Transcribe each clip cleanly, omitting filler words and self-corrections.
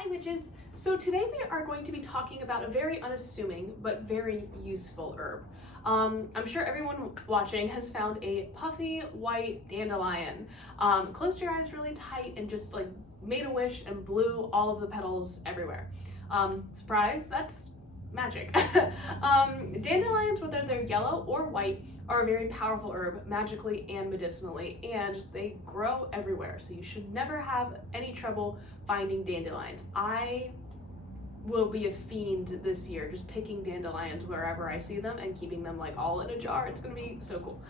Hi witches! So today we are going to be talking about a very unassuming but very useful herb. I'm sure everyone watching has found a puffy white dandelion. Closed your eyes really tight and just like made a wish and blew all of the petals everywhere. Surprise, that's magic. Dandelions, whether they're yellow or white, are a very powerful herb magically and medicinally, and they grow everywhere, so you should never have any trouble finding dandelions. I will be a fiend this year just picking dandelions wherever I see them and keeping them like all in a jar. It's gonna be so cool.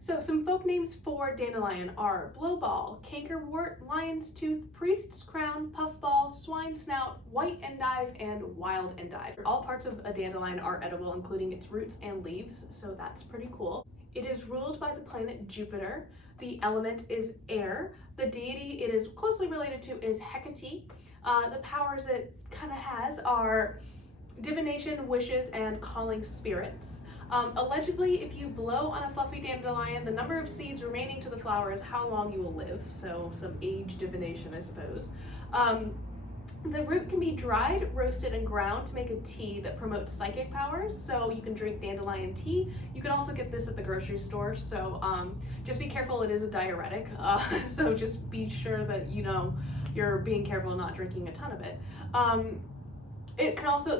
So some folk names for dandelion are blowball, cankerwort, lion's tooth, priest's crown, puffball, swine snout, white endive, and wild endive. All parts of a dandelion are edible, including its roots and leaves, so that's pretty cool. It is ruled by the planet Jupiter. The element is air. The deity it is closely related to is Hecate. The powers it kind of has are divination, wishes, and calling spirits. Allegedly, if you blow on a fluffy dandelion, the number of seeds remaining to the flower is how long you will live. So some age divination, I suppose. The root can be dried, roasted, and ground to make a tea that promotes psychic powers. So you can drink dandelion tea. You can also get this at the grocery store. So just be careful, it is a diuretic. So just be sure that you're being careful not drinking a ton of it.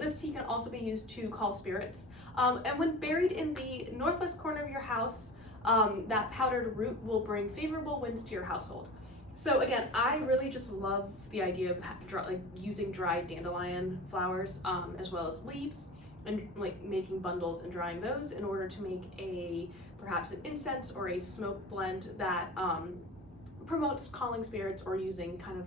This tea can also be used to call spirits. And when buried in the northwest corner of your house, that powdered root will bring favorable winds to your household. So again, I really just love the idea of using dried dandelion flowers as well as leaves, and like making bundles and drying those in order to make perhaps an incense or a smoke blend that promotes calling spirits or using kind of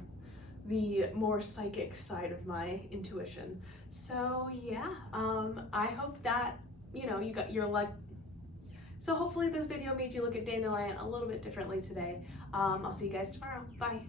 the more psychic side of my intuition. So yeah, I hope that you got your luck. So hopefully this video made you look at dandelion a little bit differently today. I'll see you guys tomorrow. Bye.